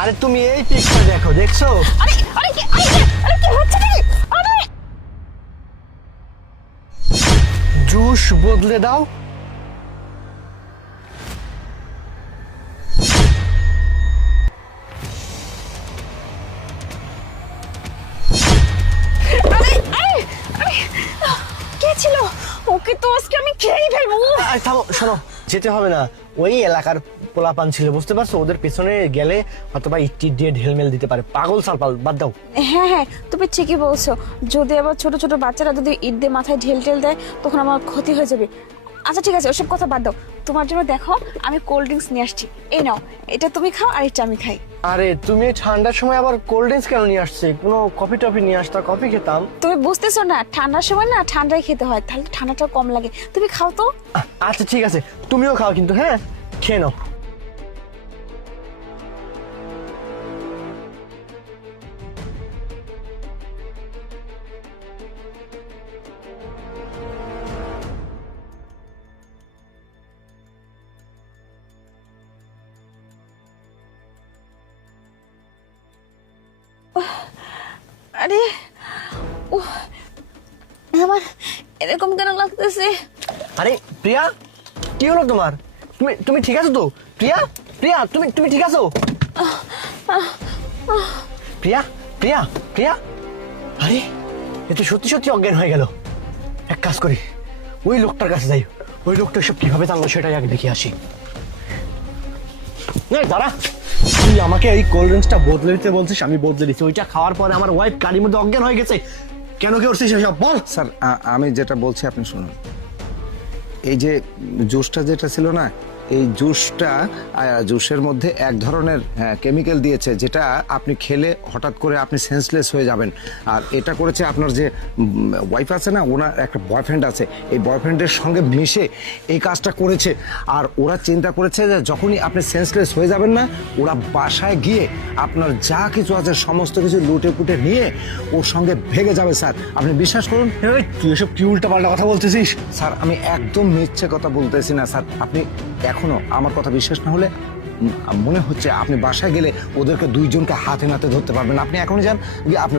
আরে তুমি এই পিকটা দেখো, দেখছো? আরে আরে আরে কি হচ্ছে কি? আরে জুস বদলে দাও। আরে আরে আরে কে ছিল? ওকে তো আজকে আমি খেয়েই ফেলবো। আরে থামো, শোনো, যেতে হবে না। ওই এলাকার পোলাপান ছিল, বুঝতে পারছো? ওদের পেছনে গেলে অথবা ইট দিয়ে ঢেলমেল দিতে পারে। পাগল সালপাল, বাদ দাও। হ্যাঁ হ্যাঁ, তুমি ঠিকই বলছো। যদি আবার ছোট ছোট বাচ্চারা যদি ইট দিয়ে মাথায় ঢেল ঢেল দেয় তখন আমার ক্ষতি হয়ে যাবে। আচ্ছা ঠিক আছে, ওসব কথা বাদ দাও। তোমার জন্য দেখো আমি কোল্ড ড্রিঙ্কস নিয়ে আসছি। এই নাও, এটা তুমি খাও আর এটা আমি খাই। আরে তুমি ঠান্ডার সময় আবার কোল্ড ড্রিঙ্কস কেন নিয়ে আসছে? কোনো কফি টফি নিয়ে আসতা, কফি খেতাম। তুমি বুঝতেছো না, ঠান্ডার সময় না ঠান্ডাই খেতে হয়, তাহলে ঠান্ডাটা কম লাগে। তুমি খাও তো। আচ্ছা ঠিক আছে, তুমিও খাও কিন্তু, হ্যাঁ? খেয়ে নাও। আরে উহ, আমার এরকম কেন লাগতেছে? আরে প্রিয়া, কি হলো তোমার? তুমি তুমি ঠিক আছো তো? প্রিয়া, প্রিয়া, তুমি তুমি ঠিক আছো? প্রিয়া, প্রিয়া, প্রিয়া, আরে এ তো সত্যি সত্যি অজ্ঞান হয়ে গেল। এক কাজ করি, ওই লোকটার কাছে যাই। ওই লোকটা সব কিভাবে জানলো সেটাই আগে দেখে আসি। এই দাঁড়া, তুই আমাকে এই কোল্ড ড্রিঙ্কসটা বদলে দিতে বলছিস, আমি বদলে দিচ্ছি। ওইটা খাওয়ার পরে আমার ওয়াইফ গাড়ির মধ্যে অজ্ঞান হয়ে গেছে। কেন কি করছিস এসব বল। স্যার আমি যেটা বলছি আপনি শুনুন। এই যে জুসটা যেটা ছিল না, এই জুসের মধ্যে এক ধরনের কেমিক্যাল দিয়েছে, যেটা আপনি খেলে হঠাৎ করে আপনি সেন্সলেস হয়ে যাবেন। আর এটা করেছে আপনার যে ওয়াইফ আছে না, ওনার একটা বয়ফ্রেন্ড আছে, এই বয়ফ্রেন্ডের সঙ্গে মিশে এই কাজটা করেছে। আর ওরা চিন্তা করেছে যে যখনই আপনি সেন্সলেস হয়ে যাবেন না, ওরা বাসায় গিয়ে আপনার যা কিছু আছে সমস্ত কিছু লুটে পুটে নিয়ে ওর সঙ্গে ভেগে যাবে। স্যার আপনি বিশ্বাস করুন। এই, তুই এসব কি উল্টাপাল্টা কথা বলতেছিস? স্যার আমি একদম মিথ্যে কথা বলতেছি না স্যার। আপনি এখনো আমার কথা বিশ্বাস না হলে মনে হচ্ছে আপনি বাসায় গেলে ওদেরকে দুইজনকে হাতে নাতে ধরতে পারবেন। আপনি এখনই যান, গিয়ে আপনি